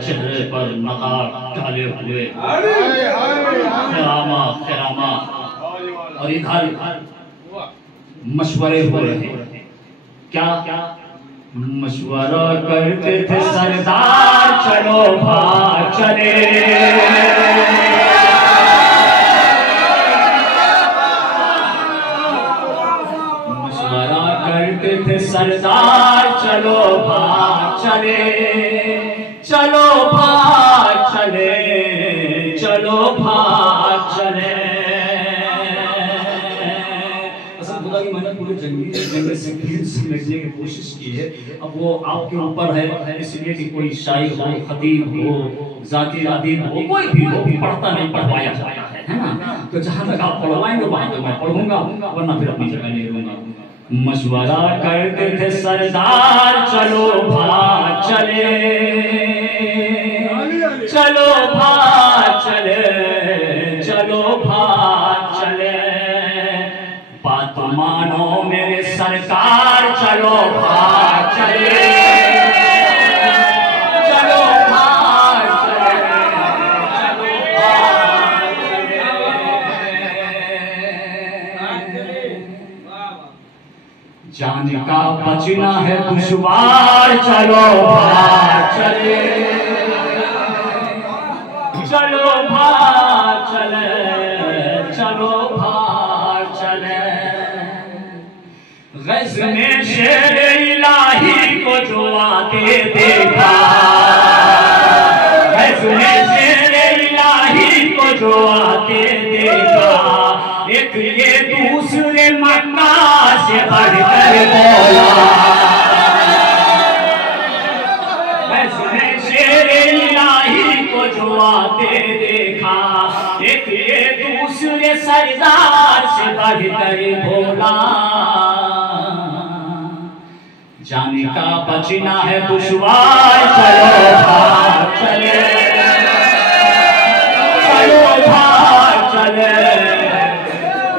चेहरे पर नकाब डाले हुए खिरामा और इधर मशवरे हो रहे हैं। क्या मशवरा करते थे सरदार, चलो भाग चले। मशवरा करते थे सरदार, चलो भाग चले, चलो भाग चले, चलो भाग चले। मैंने पूरे जंगल से समझने की कोशिश की है। अब वो आपके ऊपर है, इसलिए कि कोई शायर हो, खतीब हो, जाकिर अदीब हो, कोई भी हो, पढ़ता नहीं पढ़वाया जाता है ना। तो जहाँ तक आप पढ़वाएंगे वहाँ तो मैं पढ़ूंगा, वरना फिर अपनी जगह नहीं रहूंगा। मशवरा करते थे सरदार, चलो भाग चले, चलो भाग चले, चलो भाग चले। बात मानो मेरे सरकार, चलो भाग चले, चलो भाग चले, चलो भाग चले। जान का बचना है दुश्वार, चलो भाग चले, चलो भाग चले, चलो भाग चले। गज़ में शेर इलाही को जो आते देखा, गज़ में शेर इलाही को जो आते देखा, एक ये दूसरे मक्का से बढ़कर बोला। गज़ में शेर इलाही को जो आते देखा, एक ये दूसरे सरदार से बढ़कर बोला। जाने का बचना है दुश्वार, चलो भाग चले, चलो भाग चले।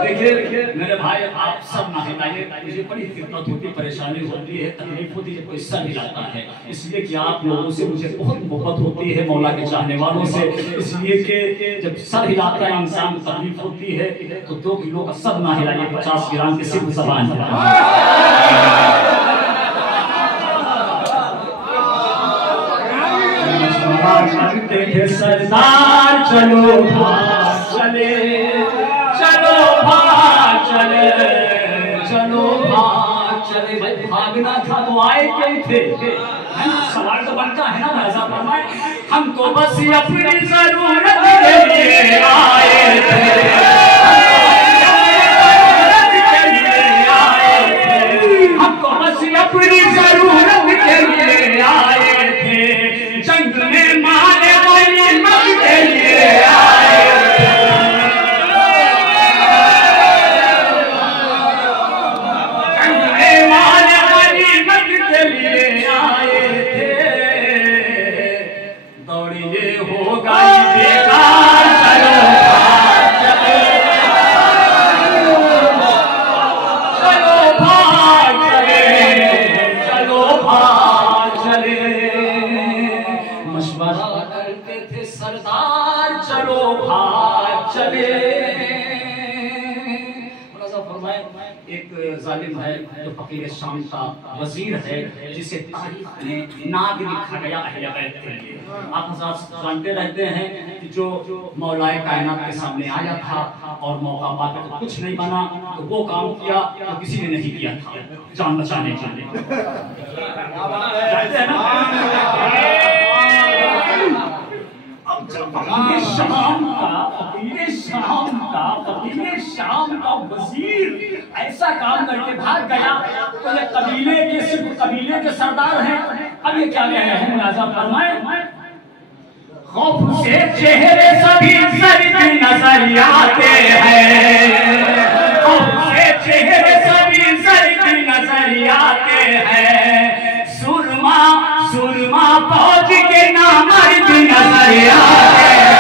देखिए मेरे भाई, आप सब ना हिलाइए, मुझे बड़ी दिक्कत होती, परेशानी होती है, तकलीफ होती है जब कोई सर हिलाता है। इसलिए कि आप लोगों से मुझे बहुत मोहब्बत होती है, मौला के चाहने वालों से। इसलिए कि जब सर हिलाता है इंसान को तकलीफ होती है। तो 2 किलो का सर ना हिलाइए, 50 ग्राम की सिर्फ ज़बान हिलाइए। करते थे सरदार, चलो भाग चले, चलो भाग चले, चलो भाग चले। भाई भागना था तो आए क्यों थे? सवाल तो बनता है ना। ऐसा फरमाए, हम तो बस अपनी जरूरत के लिए आए थे, हम तो बस अपनी जरूरत के लिए आए थे, जंग में मारे गनीमत के लिए आए थे, जंग में मारे गनीमत के लिए आए थे। दौड़िए होगा बेकार, चलो भाग चले, चलो भाग चले, चलो भाग चले। मशवरा करते थे सरदार, चलो भाग चले। एक जालिम है जो फकीर शाम का वजीर है, जिसे तारीख में नाग लिखा गया अहले बैत के लिए। आप हज़रात जानते रहते हैं कि जो मौलाए कायनात के सामने आया था और मौका पाकर तो कुछ नहीं बना, तो वो काम किया तो किसी ने नहीं किया था, जान बचाने के लिए। जानते हैं ना? अब जब फकीर शाम का वजीर ऐसा काम करके भाग गया, तो ये कबीले के सिर्फ कबीले के सरदार हैं। अब ये क्या कह रहे हैं, मुलाज़ा फरमाए, खौफ से चेहरे सभी सर्द नजर आते हैं, खौफ से चेहरे सभी सर्द नजर आते हैं, सुरमा सुरमा फौज के नामर्द नजर आते हैं।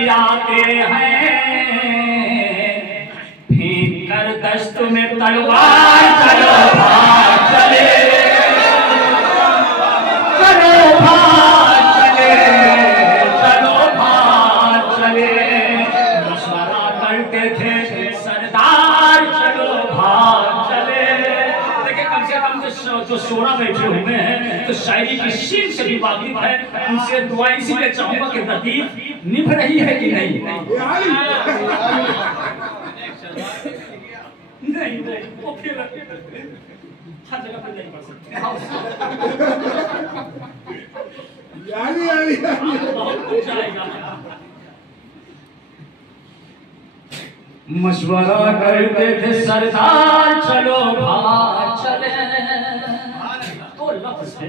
भी आते हैं, फेंक कर दस्त में तलवार, चलो भाग चले, चलो भाग चले, चलो भाग चले। मशवरा करते थे सरदार, चलो भाग चले। देखिए कम से कम जो शोरा बैठे हुए हैं तो शायरी की शीर से भी वाकिफ है, उनसे दुआ इसीलिए चाहूंगा कि लतीफ निभ रही है कि नहीं। नहीं वो फिर हर जगह पे नहीं पढ़ सकते। बहुत कुछ आएगा। मशवरा करते थे सरदार, चलो भाग चले। तो लफ्ज़ है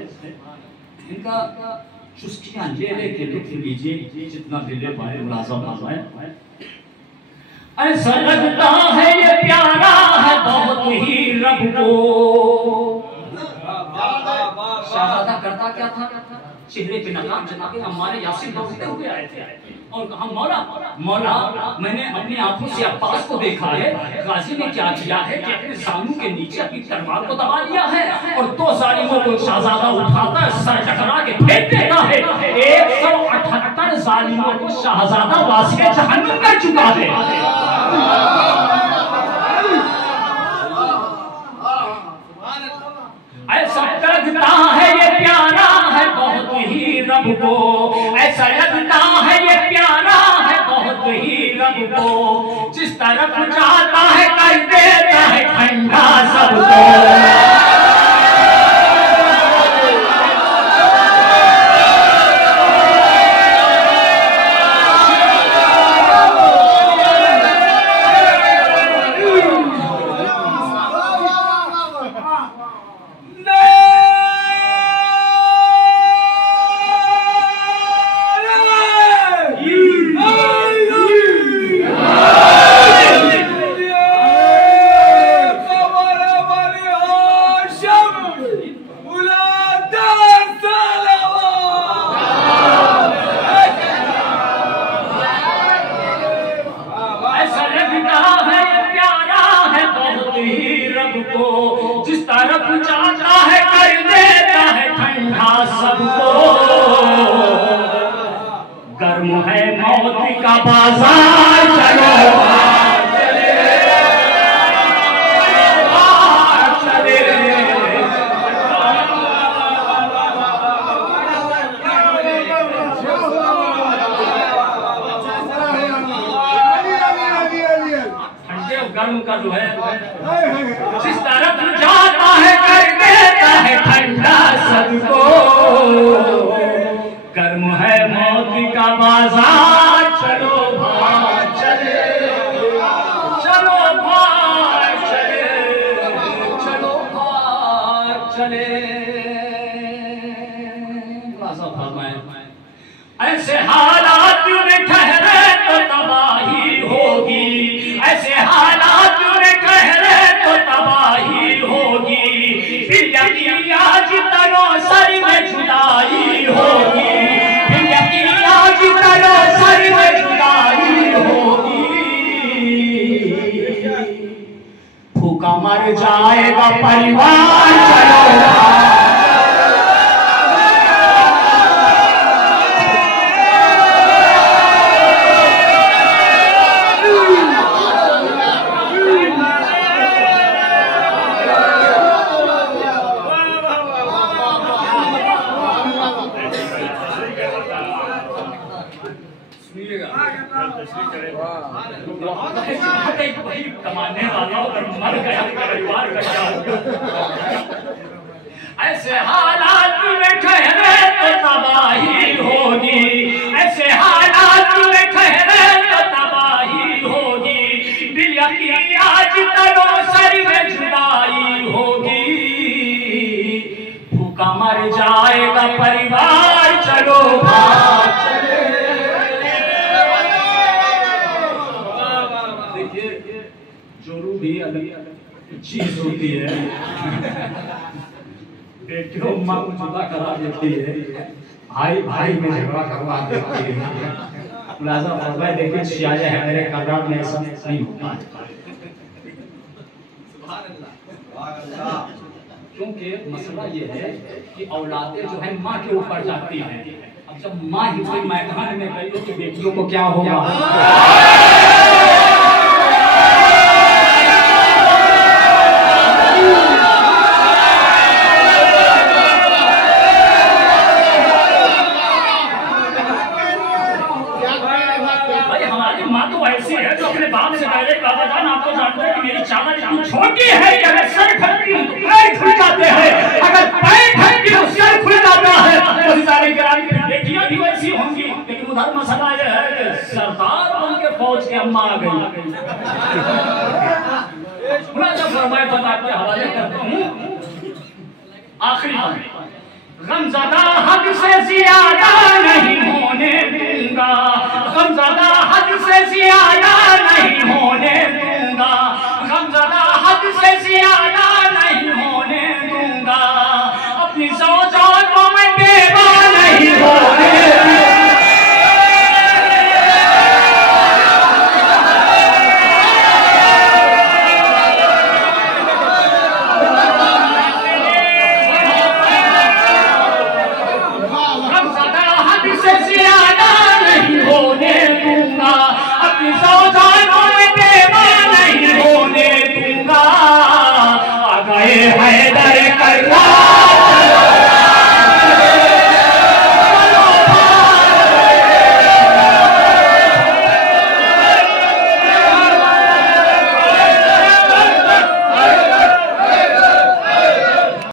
इनका, चुस्कियां ले लेके लुत्फ लीजिए जितना दिल पाए मुलाज़म फरमाए। ऐसा लगता है ये प्यारा है बहुत ही रब को। शहजादा करता क्या था, चेहरे पे नकाब जता के अम्मारे यासीन दौड़ते हुए आए थे और कहा मौला मौला मैंने अपनी आंखों से अब्बास को देखा है, गाजी ने क्या किया है कि अपने सामू के नीचे अपनी तलवार को दबा लिया है और 2 जालिमों को शहजादा उठाता है, सर टकरा के फेंक देता है। 178 जालिमों को शहजादा वासिए जहन्नम कर चुका है। ऐसा लगता है ये प्यारा है बहुत ही रब को, ऐसा लगता है ये प्यारा है बहुत ही रब को, जिस तरफ जाता है कर देता है ठंडा सबको। जिस तरफ जाता है कर देता है ठंडा सबको। गर्म है मौत का बाजार, चलो चले चले। ठंडे और गर्म का जो है, जिस तरफ जाता है कर देता है ठंडा सबको। गर्म है मौत का बाजार, चलो भाग चले, चलो भाग चले, चलो भाग चले। ऐसे हालात में ठहरे तो तबाही होगी, ऐसे हालात में ठहरे तो तबाही होगी। फिर यकीन आज तनो सर में जुदाई होगी, फिर यकीन आज तनो सर में जुदाई होगी। भूखा मर जाएगा परिवार, चलो कमाने वाला और मर गया परिवार का क्या होगा। ऐसे हालात में ठहरे तो तबाही होगी, ऐसे हालात में ठहरे तो तबाही होगी। दिल की आज तनो सर में जुदाई होगी। भूखा मर जाएगा परिवार, चलो भाग चले। जोरू भी अलग चीज होती है, बेटियों माँ को जुदा करा देती है, भाई भाई में झगड़ा करवा देती है। मुलाजा फरमाए देखिए शियाजे है मेरे करदार में ऐसा नहीं होता है। क्योंकि मसला ये है कि औलादें जो है माँ के ऊपर जाती हैं। अब जब माँ ही कोई मैदान में गई तो बेटियों को क्या होगा? बाप से पहले बाबा जान आपको जानते हैं कि मेरी चादर इतनी छोटी है कि अगर सर ढकती हूं तो पैर खुल जाते हैं, अगर पैर ढकती हूं तो सर खुल जाता है। तो सारे गिरानी की बेटियां भी वैसी होंगी। लेकिन उधर मसला ये है कि सरदार उनके फौज के अम्मा आ गई। मैं जब फरमाए बता के हवाले करता हूं आखिरी गमज़दा हद से ज़्यादा नहीं होने दूंगा, गमज़दा हद से ज़्यादा नहीं होने दूंगा, गमज़दा हद से ज़्यादा नहीं